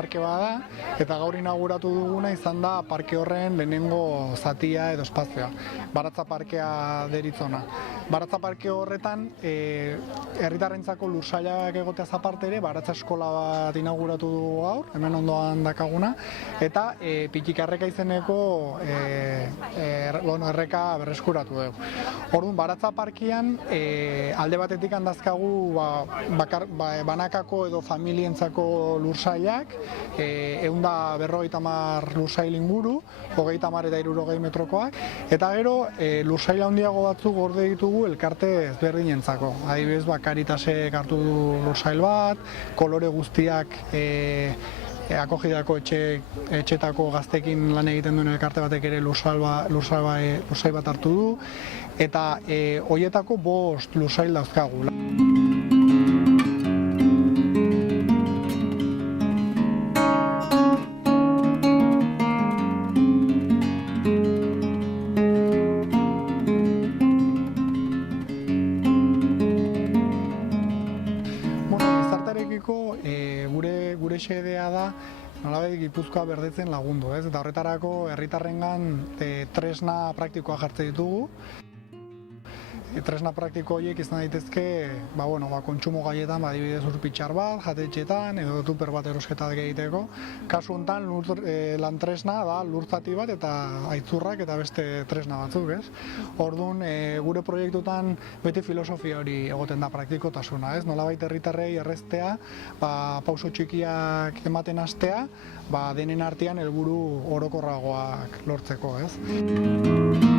parke bada, eta gaur inauguratu duguna izan da parke horren lehenengo zatia edo espazioa, Baratza parkea deritzona. Baratza parke horretan, herritarrentzako lursailak egoteaz aparte ere, Baratza eskola bat inauguratu dugu gaur, hemen ondoan dakaguna, eta Pikikarreka izeneko erreka berreskuratu dugu. Orduan, Baratza parkean alde batetik handazkagu banakako edo familientzako lursailak, 150 lursail inguru, 30 eta 60 metrokoak, eta gero lursail handiago batzuk gorde ditugu elkarte ezberdinentzako. Adibidez, Caritasek hartu du lursail bat, kolore guztiak akogidako etxetako gaztekin lan egiten duen elkarte batek ere lursail bat hartu du, eta horietako 5 lursail dauzkagu. Gure xedea da nolabait Gipuzkoa berdetzen lagundu, ez? Eta horretarako herritarrengan tresna praktikoa jartzen ditugu. Tresna praktiko horiek izan daitezke, kontsumo gaietan, adibidez urpitxar bat, jatetxetan, edo tuper bat erosketak egiteko. Kasu honetan, lan tresna da lurtzati bat eta aitzurrak eta beste tresna batzuk, ez? Orduan, gure proiektutan beti filosofia hori egoten da praktikotasuna, ez? Nolabait herritarrei erreztea, pauso txikiak ematen hastea, denen artean helburu orokorragoak lortzeko, ez?